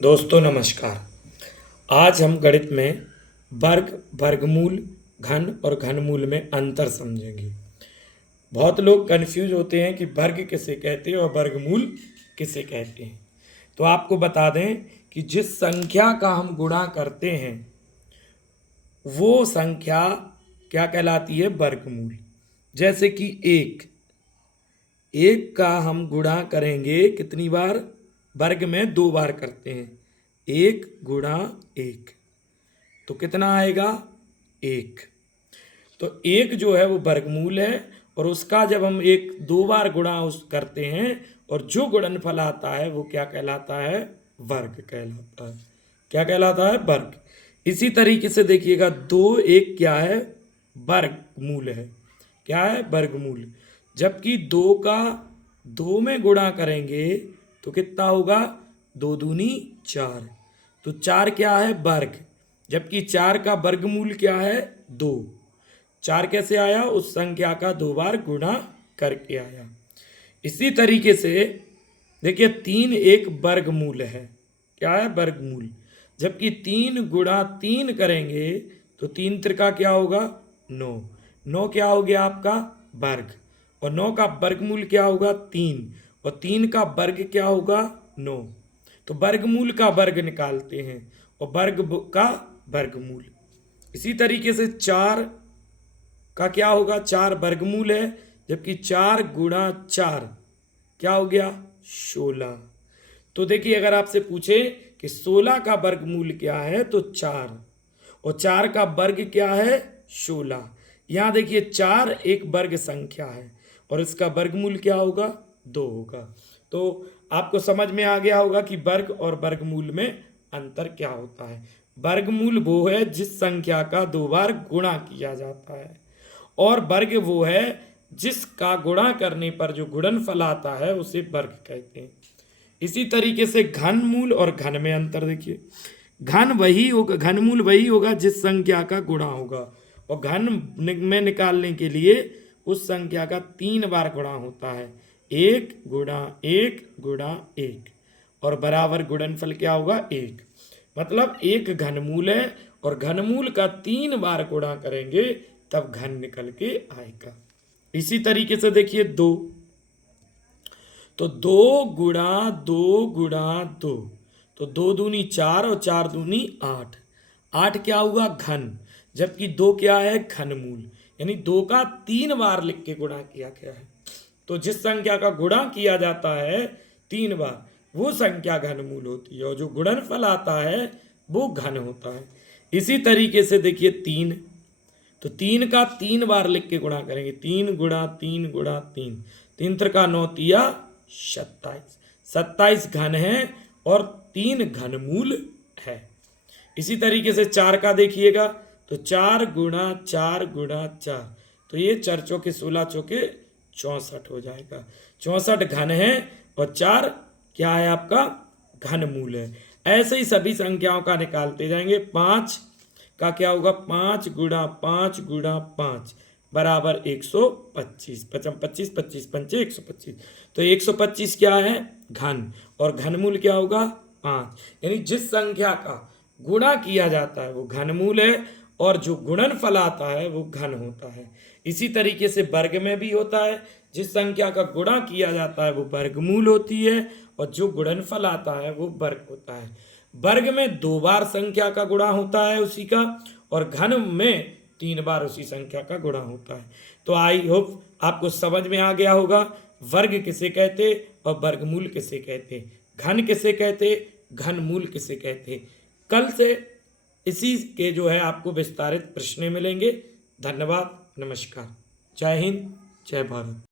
दोस्तों नमस्कार। आज हम गणित में वर्ग, वर्गमूल, घन और घनमूल में अंतर समझेंगे। बहुत लोग कंफ्यूज होते हैं कि वर्ग किसे कहते हैं और वर्गमूल किसे कहते हैं। तो आपको बता दें कि जिस संख्या का हम गुणा करते हैं वो संख्या क्या कहलाती है? वर्गमूल। जैसे कि एक का हम गुणा करेंगे कितनी बार? वर्ग में 2 बार करते हैं। 1 गुणा 1 तो कितना आएगा? 1। तो 1 जो है वो वर्गमूल है और उसका जब हम 1 2 बार गुणा उस करते हैं और जो गुणनफल आता है वो क्या कहलाता है? वर्ग कहलाता है। क्या कहलाता है? वर्ग। इसी तरीके से देखिएगा 2 1 क्या है? वर्गमूल है। क्या है? वर्गमूल। जबकि 2 का 2 में गुणा करेंगे तो कितना होगा? 2 दूनी 4। तो 4 क्या है? वर्ग। जबकि 4 का वर्गमूल क्या है? 2। 4 कैसे आया? उस संख्या का 2 बार गुणा करके आया। इसी तरीके से देखिए 3 एक वर्गमूल है। क्या है? वर्गमूल। जबकि 3 गुणा 3 करेंगे तो 3 त्रिका क्या होगा? 9। 9 क्या हो गया आपका? वर्ग। और 9 का वर्गमूल क्या होगा? 3। और 3 का वर्ग क्या होगा? 9। तो वर्गमूल का वर्ग निकालते हैं और वर्ग का वर्गमूल। इसी तरीके से 4 का क्या होगा? 4 वर्गमूल है। जबकि 4 गुणा 4 क्या हो गया? 16। तो देखिए अगर आपसे पूछे कि 16 का वर्गमूल क्या है तो 4 और 4 का वर्ग क्या है? 16। यहाँ देखिए 4 एक वर्ग संख्या है और इसका वर्गमूल क्या होगा? 2 होगा। तो आपको समझ में आ गया होगा कि वर्ग और वर्गमूल में अंतर क्या होता है। वर्गमूल वो है जिस संख्या का 2 बार गुणा किया जाता है और वर्ग वो है जिसका गुणा करने पर जो गुणनफल आता है उसे वर्ग कहते हैं। इसी तरीके से घनमूल और घन में अंतर देखिए। घन वही होगा, घनमूल वही होगा जिस संख्या का गुणा होगा और घन में निकालने के लिए उस संख्या का 3 बार गुणा होता है। 1 गुणा 1 गुणा 1 और बराबर गुणनफल क्या होगा? 1। मतलब एक घनमूल है और घनमूल का 3 बार गुणा करेंगे तब घन निकल के आएगा। इसी तरीके से देखिए 2। तो 2 गुणा 2 गुणा 2 तो 2 दूनी 4 और 4 दूनी 8। 8 क्या होगा? घन। जबकि 2 क्या है? घनमूल। यानी 2 का 3 बार लिख के गुणा किया गया है। तो जिस संख्या का गुणा किया जाता है 3 बार वो संख्या घनमूल होती है और जो गुणनफल आता है वो घन होता है। इसी तरीके से देखिए 3। तो 3 का 3 बार लिख के गुणा करेंगे। 3 गुणा 3 गुणा 3। 3 त्रिका 9 तिया 27। 27 घन है और 3 घनमूल है। इसी तरीके से 4 का देखिएगा तो 4 गुणा 4 गुणा 4 तो ये 4 चौके 16 चौके 64 हो जाएगा। 64 घन है और 4 क्या है आपका? घनमूल है। ऐसे ही सभी संख्याओं का निकालते जाएंगे। 5 का क्या होगा? 5 गुणा 5 गुणा 5 बराबर 125। 25 25 25 पंचे 125। तो 125 क्या है? घन। और घनमूल क्या होगा? 5। यानी जिस संख्या का गुणा किया जाता है वो घनमूल है और जो गुणनफल आता है वो घन होता है। इसी तरीके से वर्ग में भी होता है। जिस संख्या का गुणा किया जाता है वो वर्गमूल होती है और जो गुणनफल आता है वो वर्ग होता है। वर्ग में 2 बार संख्या का गुणा होता है उसी का और घन में 3 बार उसी संख्या का गुणा होता है। तो आई होप आपको समझ में आ गया होगा वर्ग किसे कहते और वर्गमूल किसे कहते, घन किसे कहते, घनमूल किसे कहते। कल से इसी के जो है आपको विस्तारित प्रश्न मिलेंगे। धन्यवाद। नमस्कार। जय हिंद। जय भारत।